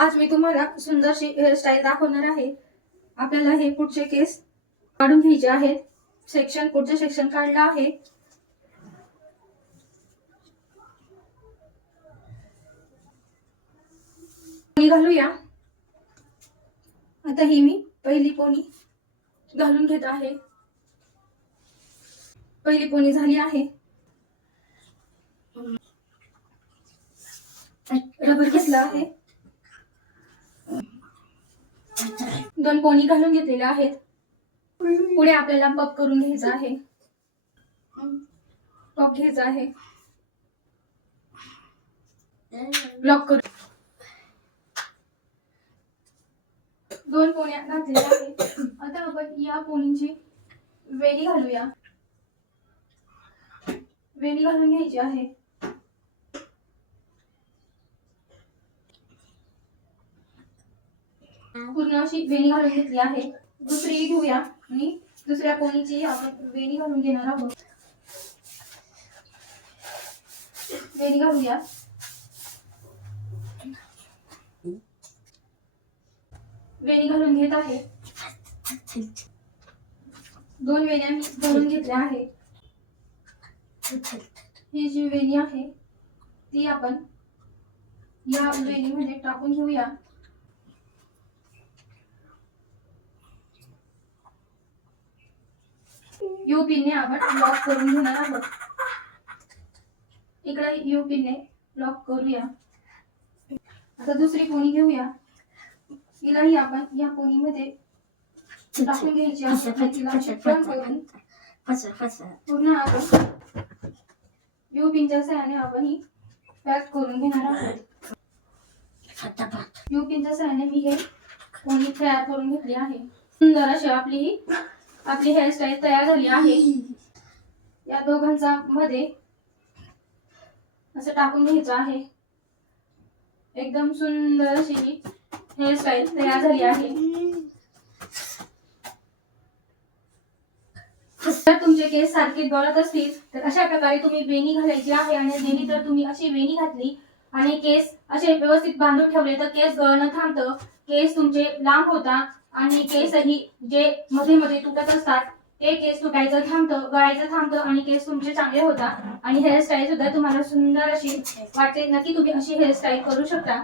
आज मी तुम्हाला सुंदरशी हेअरस्टाईल दाखवणार आहे. आपल्याला हे पुढचे केस काढून घ्यायचे आहेत. सेक्शन पुढचे सेक्शन काढलं आहे. घालूया? आता ही मी पहिली पोनी घालून घेत आहे. पहिली पोनी झाली आहे. रबर घेतला आहे. दोन पोनी घालून घेतलेल्या आहेत. पुढे आपल्याला पप करून घ्यायचं आहे. पक घ्यायचा आहे. ब्लॉक करू. दोन पोण्या घातलेल्या आहेत. आता आपण या पोणींची वेणी घालूया. वेणी घालून घ्यायची आहे. पूर्ण अशी वेणी घालून घेतली आहे. दुसरी घेऊया. आणि दुसऱ्या पोनीची आपण वेणी घालून घेणार आहोत. वेणी घालूया. वेणी घालून घेत आहे. दोन वेण्या घालून घेतल्या आहे ही जी वेणी आहे, ती आपण या वेणीमध्ये टाकून घेऊया. यू पिनने आपण लॉक करून घेणार आहोत. इकडे यू पिनने लॉक करूया. आता दुसरी पोनी घेऊया. हिलाही आपण या पोनीमध्ये टाकून घ्यायची पूर्ण आपण यू पिनच्या सहाय्याने आपण ही पॅक करून घेणार आहोत. यू पिनच्या सहाय्याने मी हे पोनी तयार करून घेतली आहे. सुंदर अशी आपली ही आपली हेअरस्टाईल तयार झाली आहे. या दोघांचा मध्ये असं टाकून घ्यायचं आहे. एकदम सुंदर अशी हेअरस्टाईल तयार झाली आहे. जर तुमचे केस सारखे गळत असतील तर अशा प्रकारे तुम्ही वेणी घालायची आहे आणि वेणी जर तुम्ही अशी वेणी घातली आणि केस असे व्यवस्थित बांधून ठेवले तर केस गळणं थांबतं. केस तुमचे लांब होतात आणि केसही जे मध्ये मध्ये तुटत असतात ते केस तुटायचं थांबतं गळायचं थांबतं आणि केस तुमचे चांगले होतात. आणि हेअरस्टाईल सुद्धा तुम्हाला सुंदर अशी वाटते. नक्की तुम्ही अशी हेअरस्टाईल करू शकता.